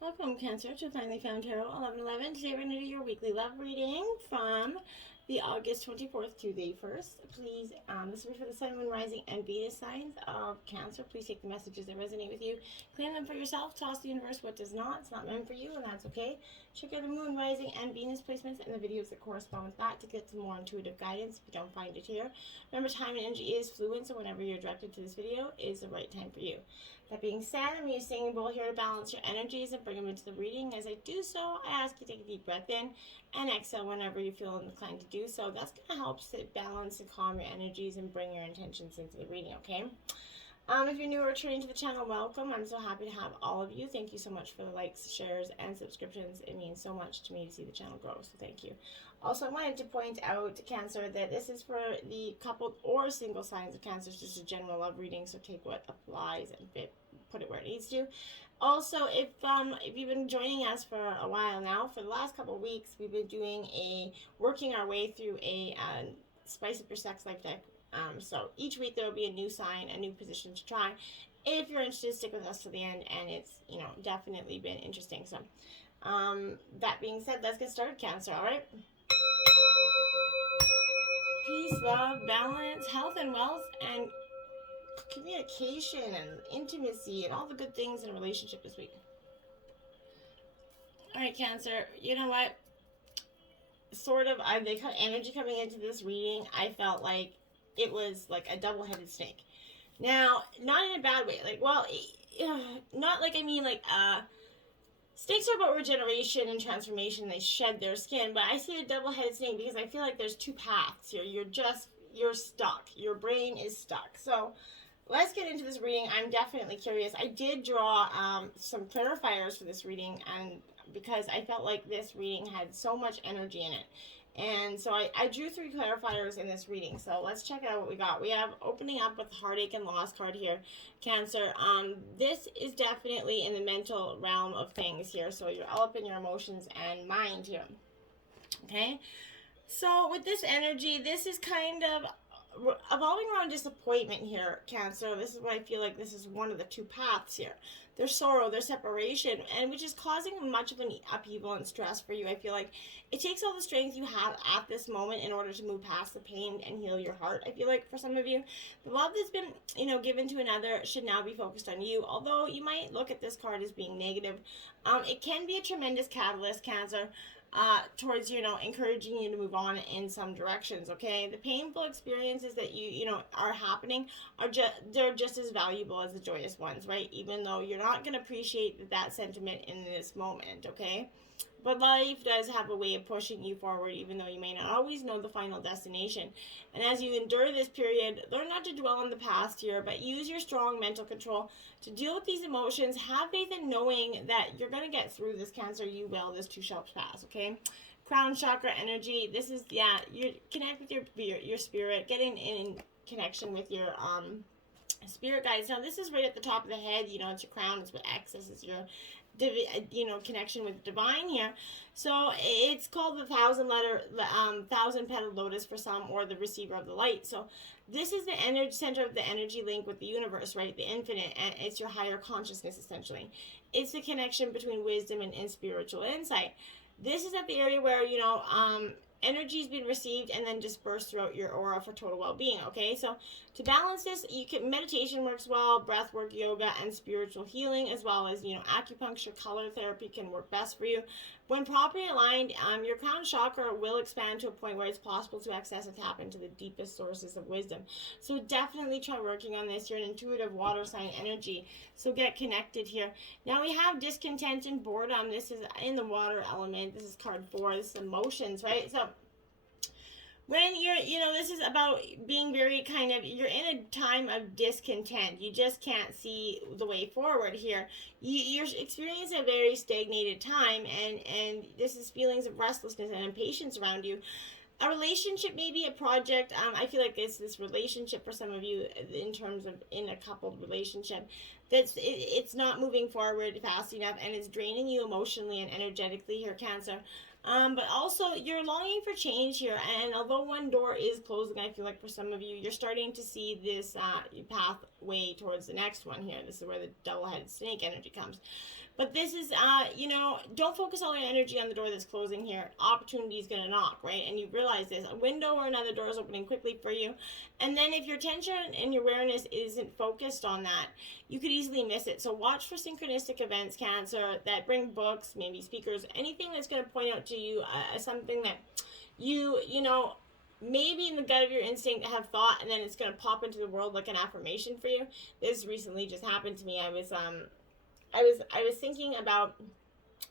Welcome, Cancer, to Finally Found Tarot 1111. Today we're going to do your weekly love reading from the August 24th to the 1st. Please, this will be for the Sun, Moon, Rising, and Venus signs of Cancer. Please take the messages that resonate with you. Claim them for yourself. Toss the universe what does not. It's not meant for you, and that's okay. Check out the Moon, Rising, and Venus placements and the videos that correspond with that to get some more intuitive guidance if you don't find it here. Remember, time and energy is fluid, so whenever you're directed to this video is the right time for you. That being said, I'm using a singing bowl here to balance your energies and bring them into the reading. As I do so, I ask you to take a deep breath in and exhale whenever you feel inclined to do so. That's going to help sit, balance, and calm your energies and bring your intentions into the reading, okay? If you're new or returning to the channel, welcome. I'm so happy to have all of you. Thank you so much for the likes, shares, and subscriptions. It means so much to me to see the channel grow, so thank you. Also, I wanted to point out to Cancer that this is for the coupled or single signs of Cancer. It's just a general love reading, so take what applies and put it where it needs to. Also, if you've been joining us for a while now, for the last couple of weeks, we've been working our way through a Spice Up Your Sex Life deck. So each week there will be a new sign, a new position to try. If you're interested, stick with us to the end, and it's, definitely been interesting. So, that being said, let's get started, Cancer, all right? Peace, love, balance, health and wealth, and communication and intimacy and all the good things in a relationship this week. All right, Cancer, you know what? The energy coming into this reading, I felt like it was like a double-headed snake. Now, not in a bad way. Snakes are about regeneration and transformation. They shed their skin, but I see a double-headed snake because I feel like there's two paths here. You're stuck. Your brain is stuck. So let's get into this reading. I'm definitely curious. I did draw some clarifiers for this reading, and because I felt like this reading had so much energy in it. And so I drew 3 clarifiers in this reading. So let's check out what we got. We have opening up with heartache and loss card here, Cancer. This is definitely in the mental realm of things here. So you're all up in your emotions and mind here. Okay. So with this energy, this is kind of evolving around disappointment here, Cancer. This is what I feel like this is one of the two paths here. There's sorrow, there's separation, and which is causing much of an upheaval and stress for you. I feel like it takes all the strength you have at this moment in order to move past the pain and heal your heart. I feel like for some of you, the love that's been, given to another should now be focused on you. Although you might look at this card as being negative, it can be a tremendous catalyst, Cancer, towards, encouraging you to move on in some directions, okay? The painful experiences that are happening they're just as valuable as the joyous ones, right? Even though you're not going to appreciate that sentiment in this moment, okay? But life does have a way of pushing you forward, even though you may not always know the final destination. And as you endure this period, learn not to dwell on the past here, but use your strong mental control to deal with these emotions. Have faith in knowing that you're going to get through this, Cancer. You will. This too shall pass, okay? Crown chakra energy. This is, you connect with your spirit, getting in connection with your spirit guides. Now, this is right at the top of the head. It's your crown. It's what access is your connection with divine here. So it's called the thousand petal lotus for some, or the receiver of the light. So this is the energy center of the energy link with the universe, right? The infinite, and it's your higher consciousness, essentially. It's the connection between wisdom and spiritual insight. This is at the area where, energy's been received and then dispersed throughout your aura for total well-being, okay? So to balance this, meditation works well, breath work, yoga, and spiritual healing, as well as, acupuncture, color therapy can work best for you. When properly aligned, your crown chakra will expand to a point where it's possible to access and tap into the deepest sources of wisdom. So definitely try working on this. You're an intuitive water sign energy, so get connected here. Now we have discontent and boredom. This is in the water element. This is card 4. This is emotions, right? So when this is about being very you're in a time of discontent. You just can't see the way forward here. You're experiencing a very stagnated time, and this is feelings of restlessness and impatience around you. A relationship, maybe a project. I feel like it's this relationship for some of you in terms of in a coupled relationship. It's not moving forward fast enough, and it's draining you emotionally and energetically here, Cancer. But also you're longing for change here, and although one door is closing, I feel like for some of you, you're starting to see this path way towards the next one here. This is where the double-headed snake energy comes. But this is, don't focus all your energy on the door that's closing here. Opportunity is going to knock, right? And you realize this. A window or another door is opening quickly for you. And then if your attention and your awareness isn't focused on that, you could easily miss it. So watch for synchronistic events, Cancer, that bring books, maybe speakers, anything that's going to point out to you as something that maybe in the gut of your instinct have thought, and then it's going to pop into the world like an affirmation for you. This recently just happened to me. I was thinking about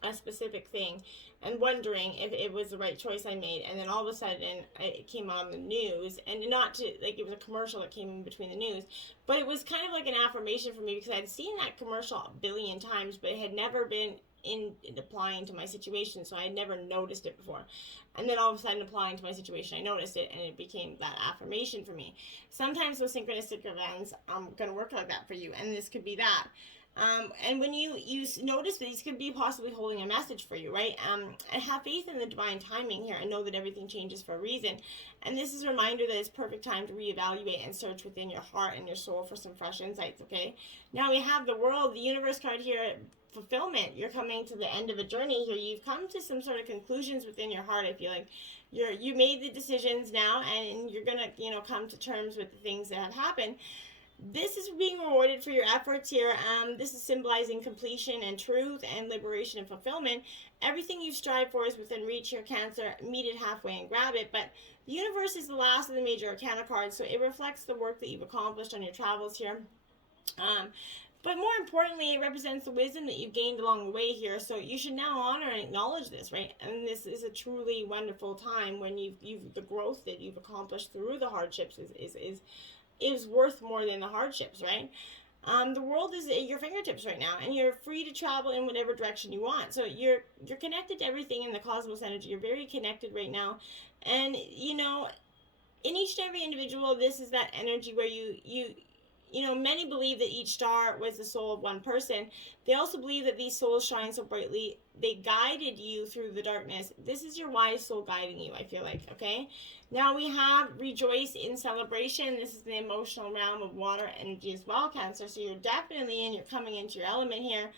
a specific thing and wondering if it was the right choice I made, and then all of a sudden it came on the news, and not to, like, it was a commercial that came in between the news, but it was kind of like an affirmation for me, because I'd seen that commercial a billion times, but it had never been in applying to my situation, so I had never noticed it before. And then all of a sudden, applying to my situation, I noticed it, and it became that affirmation for me. Sometimes those synchronistic events are going to work like that for you, and this could be that. And when you notice these could be possibly holding a message for you, right? And have faith in the divine timing here, and know that everything changes for a reason. And this is a reminder that it's perfect time to reevaluate and search within your heart and your soul for some fresh insights, okay? Now we have the world, the universe card here, fulfillment. You're coming to the end of a journey here. You've come to some sort of conclusions within your heart. I feel like you made the decisions now, and you're gonna come to terms with the things that have happened. This is being rewarded for your efforts here. This is symbolizing completion and truth and liberation and fulfillment. Everything you strive for is within reach here, Cancer. Meet it halfway and grab it. But the universe is the last of the major arcana cards, so it reflects the work that you've accomplished on your travels here. But more importantly, it represents the wisdom that you've gained along the way here. So you should now honor and acknowledge this, right? And this is a truly wonderful time when the growth that you've accomplished through the hardships is worth more than the hardships, right? The world is at your fingertips right now, and you're free to travel in whatever direction you want. So you're connected to everything in the cosmos energy. You're very connected right now, and in each and every individual, this is that energy where many believe that each star was the soul of one person. They also believe that these souls shine so brightly. They guided you through the darkness. This is your wise soul guiding you, I feel like, okay? Now we have rejoice in celebration. This is the emotional realm of water energy as well, Cancer. So you're definitely you're coming into your element here.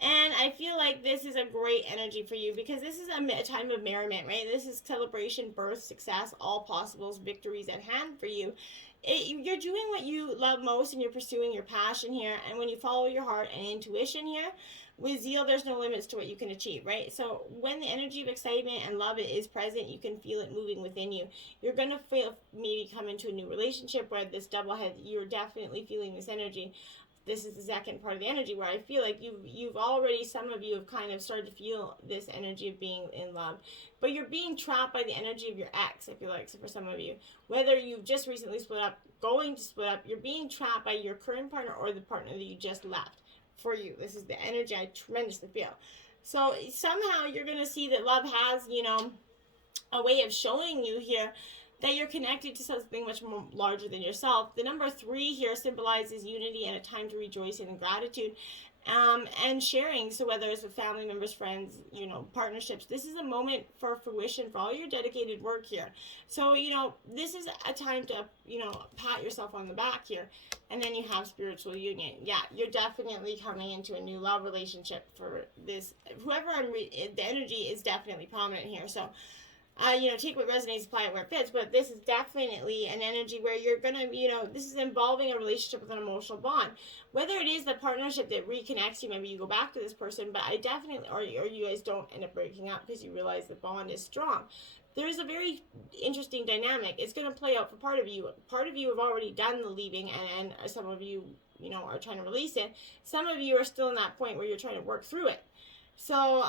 And I feel like this is a great energy for you, because this is a time of merriment, right? This is celebration, birth, success, all possibles, victories at hand for you. You're doing what you love most, and you're pursuing your passion here. And when you follow your heart and intuition here, with zeal, there's no limits to what you can achieve, right? So when the energy of excitement and love is present, you can feel it moving within you. You're going to feel maybe come into a new relationship where this double head, you're definitely feeling this energy. This is the second part of the energy where I feel like you've already, some of you have kind of started to feel this energy of being in love, but you're being trapped by the energy of your ex, I feel like. So for some of you, whether you've just recently split up, going to split up, you're being trapped by your current partner or the partner that you just left. For you, this is the energy I tremendously feel. So somehow you're going to see that love has, a way of showing you here that you're connected to something much more larger than yourself. The number 3 here symbolizes unity and a time to rejoice in gratitude and sharing. So whether it's with family members, friends, partnerships, this is a moment for fruition for all your dedicated work here. So, this is a time to, pat yourself on the back here. And then you have spiritual union. Yeah, you're definitely coming into a new love relationship for this. Whoever the energy is definitely prominent here. So, take what resonates, apply it where it fits, but this is definitely an energy where you're going to, this is involving a relationship with an emotional bond. Whether it is the partnership that reconnects you, maybe you go back to this person, but I definitely, or you guys don't end up breaking up because you realize the bond is strong. There's a very interesting dynamic. It's going to play out for part of you. Part of you have already done the leaving, and some of you, are trying to release it. Some of you are still in that point where you're trying to work through it. So,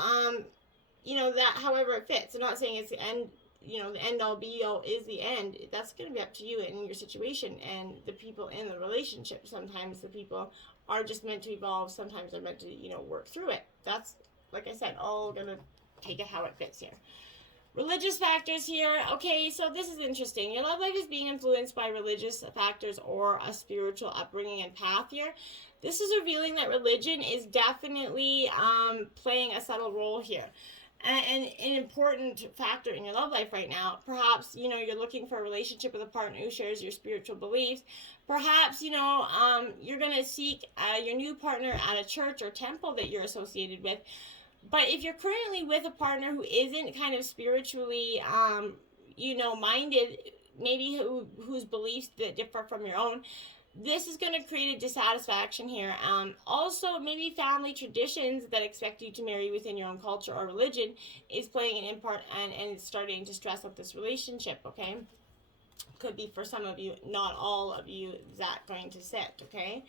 that however it fits. I'm not saying it's the end, the end all be all is the end. That's going to be up to you and your situation and the people in the relationship. Sometimes the people are just meant to evolve. Sometimes they're meant to, work through it. That's, like I said, all going to take it how it fits here. Religious factors here. Okay, so this is interesting. Your love life is being influenced by religious factors or a spiritual upbringing and path here. This is revealing that religion is definitely playing a subtle role here. and an important factor in your love life right now. Perhaps, you're looking for a relationship with a partner who shares your spiritual beliefs. Perhaps, you're going to seek your new partner at a church or temple that you're associated with. But if you're currently with a partner who isn't kind of spiritually, minded, maybe whose beliefs that differ from your own, this is going to create a dissatisfaction here. Also, maybe family traditions that expect you to marry within your own culture or religion is playing an part, and it's starting to stress out this relationship, okay? Could be for some of you, not all of you, that going to sit, okay?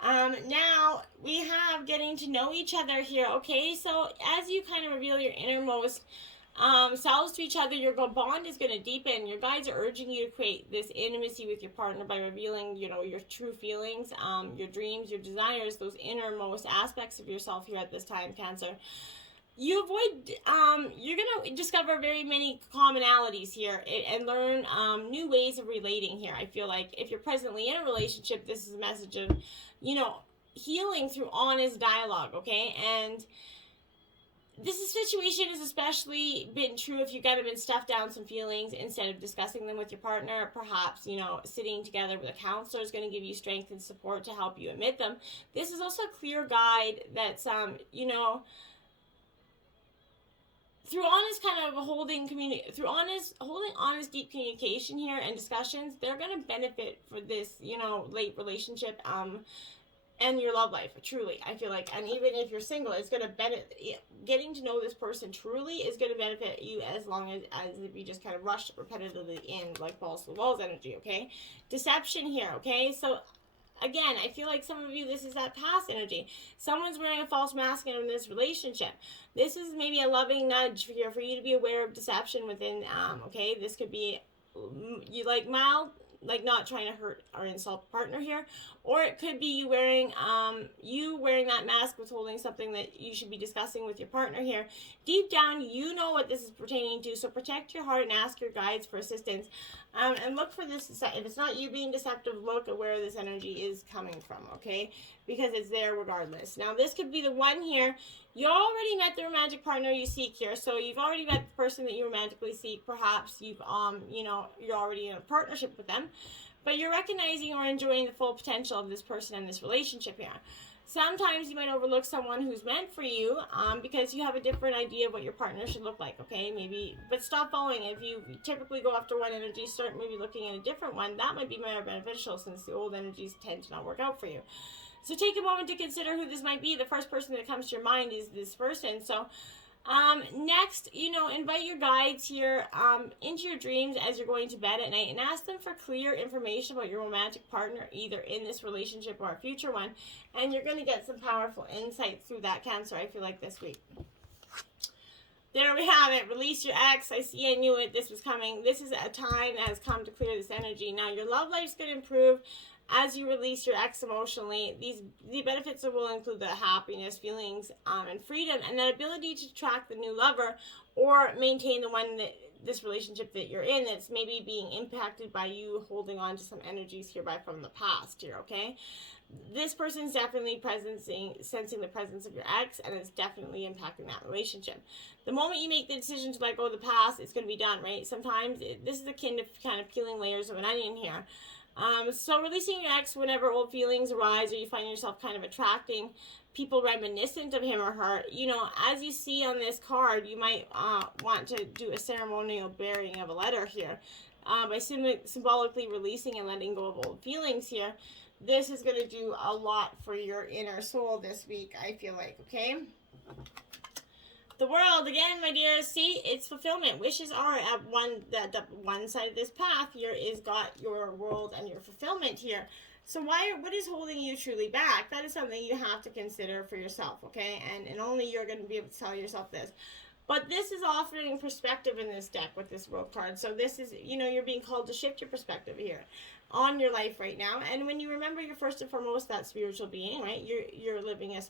Now, we have getting to know each other here, okay? So, as you kind of reveal your innermost selves to each other, your bond is going to deepen. Your guides are urging you to create this intimacy with your partner by revealing, your true feelings, your dreams, your desires, those innermost aspects of yourself here at this time, Cancer. You're going to discover very many commonalities here and learn new ways of relating here. I feel like if you're presently in a relationship, this is a message of, healing through honest dialogue, okay? And this situation has especially been true if you've kind of been stuffed down some feelings instead of discussing them with your partner. Perhaps, sitting together with a counselor is going to give you strength and support to help you admit them. This is also a clear guide that's, through honest kind of holding honest deep communication here and discussions, they're going to benefit for this, late relationship, and your love life, truly, I feel like. And even if you're single, it's going to benefit. Getting to know this person truly is going to benefit you as long as if you just kind of rush repetitively in, like balls to the walls energy, okay? Deception here, okay? So, again, I feel like some of you, this is that past energy. Someone's wearing a false mask in this relationship. This is maybe a loving nudge for you to be aware of deception within, okay? This could be, mild, not trying to hurt or insult the partner here, or it could be you wearing that mask, withholding something that you should be discussing with your partner here. Deep down, you know what this is pertaining to, so protect your heart and ask your guides for assistance, and look for this. If it's not you being deceptive, look at where this energy is coming from, okay? Because it's there regardless. Now, this could be the one here. You already met the romantic partner you seek here, so you've already met the person that you romantically seek. Perhaps you've, you're already in a partnership with them, but you're recognizing or enjoying the full potential of this person and this relationship here. Sometimes you might overlook someone who's meant for you because you have a different idea of what your partner should look like, okay? Maybe, but stop following. If you typically go after one energy, start maybe looking at a different one. That might be more beneficial since the old energies tend to not work out for you. So take a moment to consider who this might be. The first person that comes to your mind is this person. So next, invite your guides here into your dreams as you're going to bed at night and ask them for clear information about your romantic partner, either in this relationship or a future one. And you're going to get some powerful insight through that, Cancer, I feel like, this week. There we have it. Release your ex. I see, I knew it. This was coming. This is a time that has come to clear this energy. Now, your love life's going to improve as you release your ex emotionally. The benefits will include the happiness, feelings, and freedom, and that ability to attract the new lover or maintain the one that this relationship that you're in that's maybe being impacted by you holding on to some energies hereby from the past here, okay? This person's definitely sensing the presence of your ex, and it's definitely impacting that relationship. The moment you make the decision to let go of the past, it's going to be done, right? Sometimes this is akin to kind of peeling layers of an onion here. So releasing your ex whenever old feelings arise or you find yourself kind of attracting people reminiscent of him or her, as you see on this card, you might want to do a ceremonial burying of a letter here by symbolically releasing and letting go of old feelings here. This is going to do a lot for your inner soul this week, I feel like, okay? The world, again, my dears, see, it's fulfillment. Wishes are at one side of this path here is got your world and your fulfillment here. So what is holding you truly back? That is something you have to consider for yourself, okay? And only you're going to be able to tell yourself this. But this is offering perspective in this deck with this world card. So this is, you're being called to shift your perspective here on your life right now. And when you remember you're first and foremost that spiritual being, right? You're living a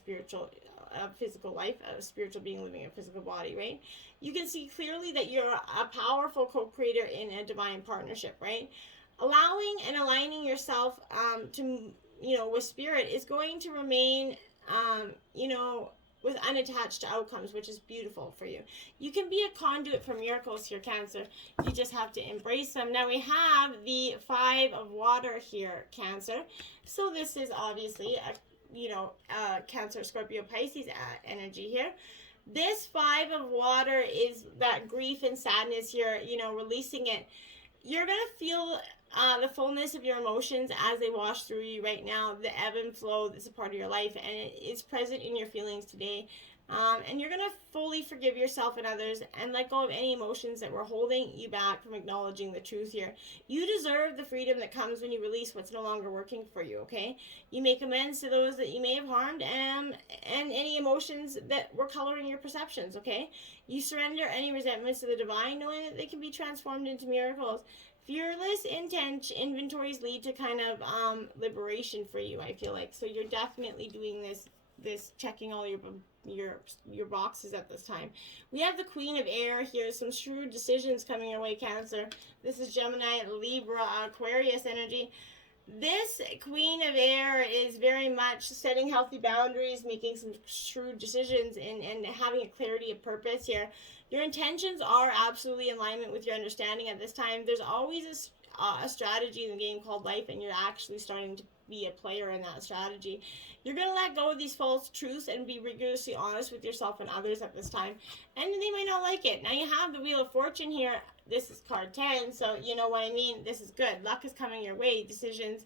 physical life, a spiritual being living a physical body, right? You can see clearly that you're a powerful co-creator in a divine partnership, right? Allowing and aligning yourself with spirit is going to remain, with unattached outcomes, which is beautiful for you. You can be a conduit for miracles here, Cancer. You just have to embrace them. Now we have the 5 of water here, Cancer. So this is obviously a, Cancer, Scorpio, Pisces energy here. This 5 of water is that grief and sadness here, releasing it. You're going to feel the fullness of your emotions as they wash through you right now, the ebb and flow that's a part of your life, and it is present in your feelings today. And you're going to fully forgive yourself and others and let go of any emotions that were holding you back from acknowledging the truth here. You deserve the freedom that comes when you release what's no longer working for you, okay? You make amends to those that you may have harmed and any emotions that were coloring your perceptions, okay? You surrender any resentments to the divine, knowing that they can be transformed into miracles. Fearless inventories lead to kind of liberation for you, I feel like. So you're definitely doing this checking all your boxes at this time. We have the Queen of Air here. Some shrewd decisions coming your way, Cancer. This is Gemini, Libra, Aquarius energy. This Queen of Air is very much setting healthy boundaries, making some shrewd decisions, and having a clarity of purpose here. Your intentions are absolutely in alignment with your understanding at this time. There's always a strategy in the game called life, and you're actually starting to be a player in that strategy. You're going to let go of these false truths and be rigorously honest with yourself and others at this time. And they might not like it. Now you have the Wheel of Fortune here. This is card 10, so you know what I mean. This is good. Luck is coming your way. Decisions.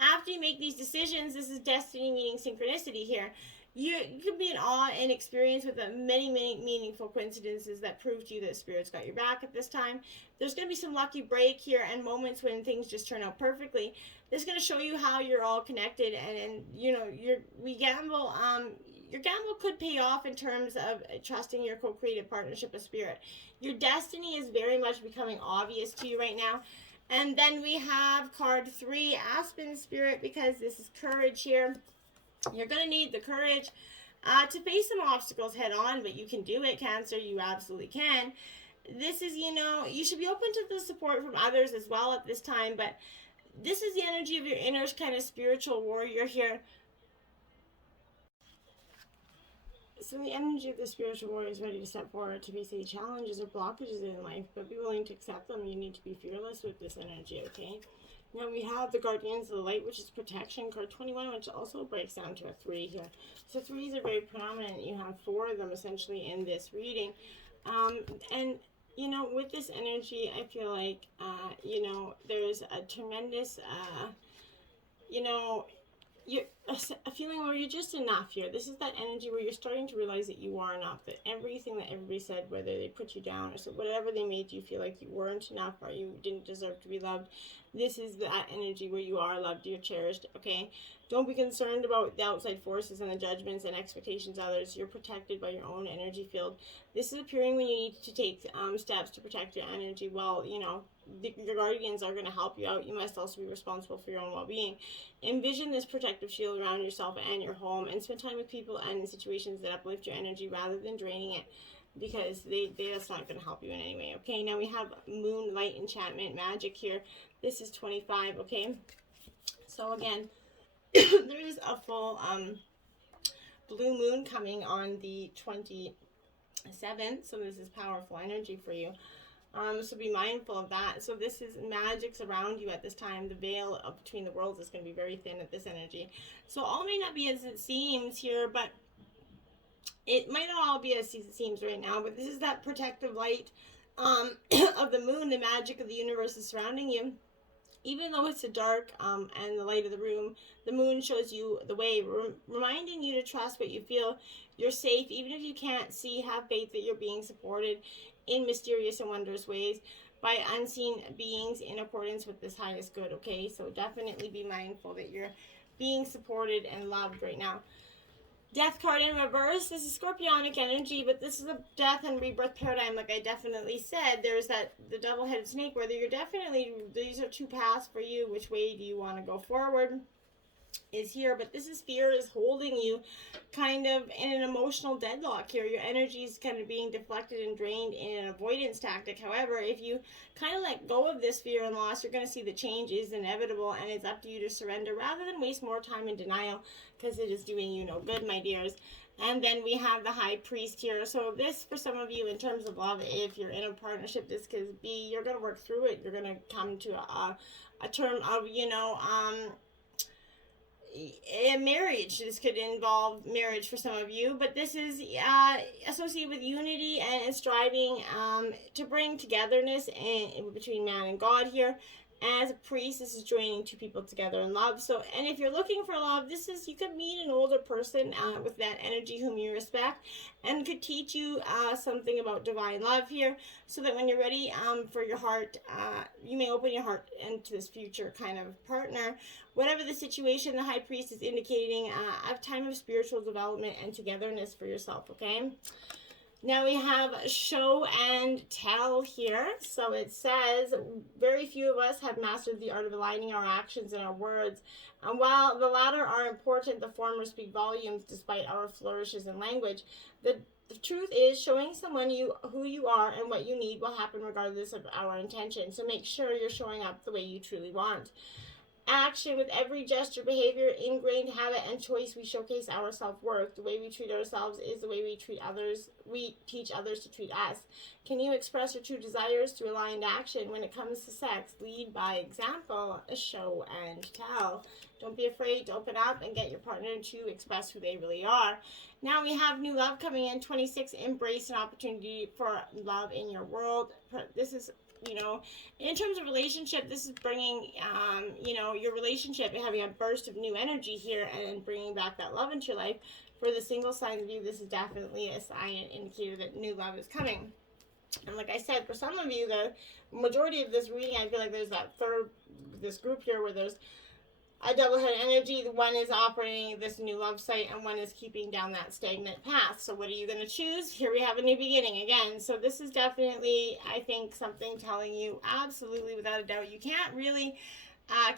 After you make these decisions, this is destiny meeting synchronicity here. You could be in awe and experience with many meaningful coincidences that prove to you that Spirit's got your back at this time. There's going to be some lucky break here and moments when things just turn out perfectly. This is going to show you how you're all connected, and we gamble. Your gamble could pay off in terms of trusting your co-creative partnership with Spirit. Your destiny is very much becoming obvious to you right now. And then we have card 3, Aspen Spirit, because this is courage here. You're going to need the courage to face some obstacles head on, but you can do it, Cancer. You absolutely can. This is, you should be open to the support from others as well at this time, but this is the energy of your inner kind of spiritual warrior here. So the energy of the spiritual warrior is ready to step forward to face any challenges or blockages in life, but be willing to accept them. You need to be fearless with this energy, okay? Now we have the Guardians of the Light, which is protection, card 21, which also breaks down to a 3 here. So 3s are very prominent. You have 4 of them essentially in this reading. And, with this energy, I feel like, there's a tremendous, a feeling where you're just enough here. This is that energy where you're starting to realize that you are enough, that everything that everybody said, whether they put you down or so, whatever they made you feel like you weren't enough or you didn't deserve to be loved, this is that energy where you are loved, you're cherished, okay? Don't be concerned about the outside forces and the judgments and expectations of others. You're protected by your own energy field. This is appearing when you need to take steps to protect your energy. Well, your guardians are going to help you out. You must also be responsible for your own well-being. Envision this protective shield around yourself and your home, and spend time with people and in situations that uplift your energy rather than draining it, because that's not going to help you in any way. Okay, now we have Moon, Light, Enchantment, Magic here. This is 25, okay? So again, there is a full blue moon coming on the 27th, so this is powerful energy for you. So be mindful of that. So this is magic's around you at this time. The veil between the worlds is going to be very thin at this energy. So all may not be as it seems here, but it might not all be as it seems right now. But this is that protective light of the moon. The magic of the universe is surrounding you. Even though it's a dark and the light of the room, the moon shows you the way, reminding you to trust what you feel. You're safe, even if you can't see. Have faith that you're being supported in mysterious and wondrous ways by unseen beings in accordance with this highest good, okay? So definitely be mindful that you're being supported and loved right now. Death card in reverse. This is Scorpionic energy, but this is a death and rebirth paradigm, like I definitely said. There's the double-headed snake, whether you're definitely, these are 2 paths for you. Which way do you want to go forward is here, but this is fear is holding you kind of in an emotional deadlock here. Your energy is kind of being deflected and drained in an avoidance tactic. However, if you kind of let go of this fear and loss, you're going to see the change is inevitable, and it's up to you to surrender rather than waste more time in denial, because it is doing you no good, my dears. And then we have the High Priest here. So this, for some of you, in terms of love, if you're in a partnership, this could be, you're going to work through it. You're going to come to a term of, a marriage. This could involve marriage for some of you, but this is associated with unity and striving to bring togetherness between man and God here. As a priest, this is joining two people together in love. So, and if you're looking for love, you could meet an older person with that energy whom you respect, and could teach you something about divine love here, so that when you're ready for your heart, you may open your heart into this future kind of partner. Whatever the situation, the High Priest is indicating a time of spiritual development and togetherness for yourself, okay? Now we have show and tell here. So it says, very few of us have mastered the art of aligning our actions and our words. And while the latter are important, the former speak volumes despite our flourishes in language. The truth is, showing someone who you are and what you need will happen regardless of our intention. So make sure you're showing up the way you truly want. Action. With every gesture, behavior, ingrained habit, and choice, we showcase our self-worth. The way we treat ourselves is the way we treat others. We teach others to treat us. Can you express your true desires through aligned action? When it comes to sex, lead by example, show and tell. Don't be afraid to open up and get your partner to express who they really are. Now we have new love coming in. 26, embrace an opportunity for love in your world. This is, in terms of relationship, this is bringing, your relationship and having a burst of new energy here and bringing back that love into your life. For the single sign of you, this is definitely a sign and indicator that new love is coming. And like I said, for some of you, the majority of this reading, I feel like there's this group here where there's a double-headed energy. One is operating this new love site, and one is keeping down that stagnant path. So what are you going to choose? Here we have a new beginning again. So this is definitely, I think, something telling you absolutely without a doubt you can't really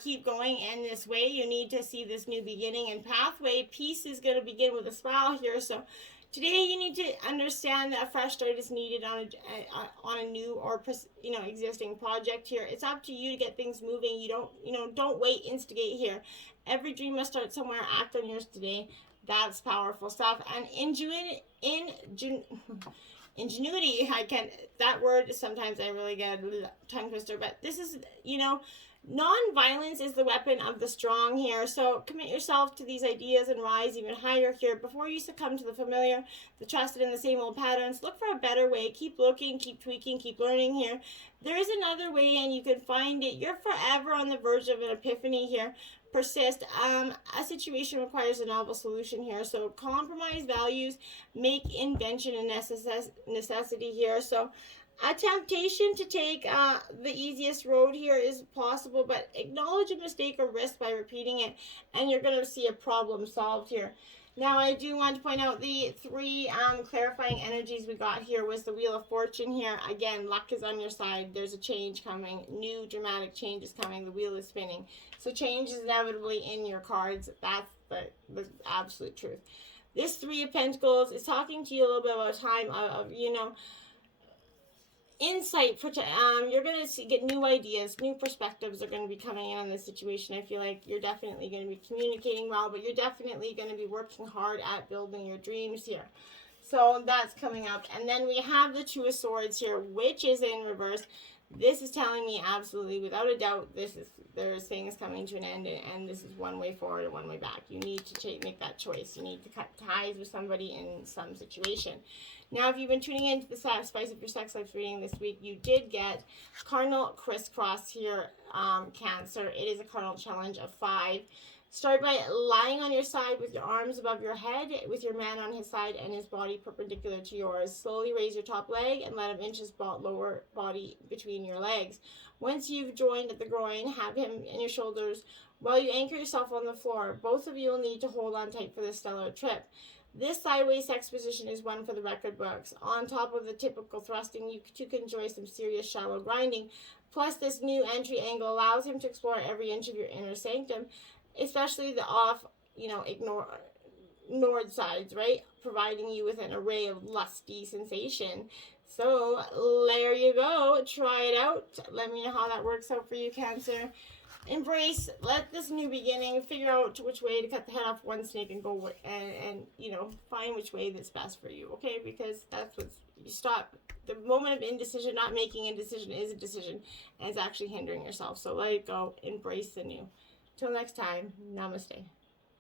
keep going in this way. You need to see this new beginning and pathway. Peace is going to begin with a smile here. So today you need to understand that a fresh start is needed on a new or existing project here. It's up to you to get things moving. You don't wait, instigate here. Every dream must start somewhere. Act on yours today. That's powerful stuff. And ingenuity, that word, sometimes I really get a tongue twister, but this is, non-violence is the weapon of the strong here. So commit yourself to these ideas and rise even higher here. Before you succumb to the familiar, the trusted, and the same old patterns, look for a better way. Keep looking, keep tweaking, keep learning here. There is another way, and you can find it. You're forever on the verge of an epiphany here. Persist. A situation requires a novel solution here. So compromise values, make invention a necessity here. So a temptation to take the easiest road here is possible, but acknowledge a mistake or risk by repeating it, and you're going to see a problem solved here. Now, I do want to point out the three clarifying energies we got here was the Wheel of Fortune here. Again, luck is on your side. There's a change coming. New dramatic change is coming. The wheel is spinning. So change is inevitably in your cards. That's the absolute truth. This Three of Pentacles is talking to you a little bit about a time of insight. You're going to get new ideas, new perspectives are going to be coming in on this situation. I feel like you're definitely going to be communicating well, but you're definitely going to be working hard at building your dreams here. So that's coming up. And then we have the Two of Swords here, which is in reverse. This is telling me absolutely, without a doubt, there's things coming to an end, and this is one way forward and one way back. You need to make that choice. You need to cut ties with somebody in some situation. Now, if you've been tuning into the Spice of Your Sex Life reading this week, you did get Cardinal Crisscross here, Cancer. It is a cardinal challenge of 5. Start by lying on your side with your arms above your head, with your man on his side and his body perpendicular to yours. Slowly raise your top leg and let him inch his lower body between your legs. Once you've joined at the groin, have him in your shoulders while you anchor yourself on the floor. Both of you will need to hold on tight for this stellar trip. This sideways sex position is one for the record books. On top of the typical thrusting, you two can enjoy some serious shallow grinding. Plus, this new entry angle allows him to explore every inch of your inner sanctum, especially the ignored sides, right? Providing you with an array of lusty sensation. So there you go. Try it out. Let me know how that works out for you, Cancer. embrace, let this new beginning, figure out which way to cut the head off one snake and go and you know, find which way that's best for you, okay? Because that's what's, you stop, the moment of indecision, not making a decision is a decision, and it's actually hindering yourself. So let it go, embrace the new. Till next time, namaste.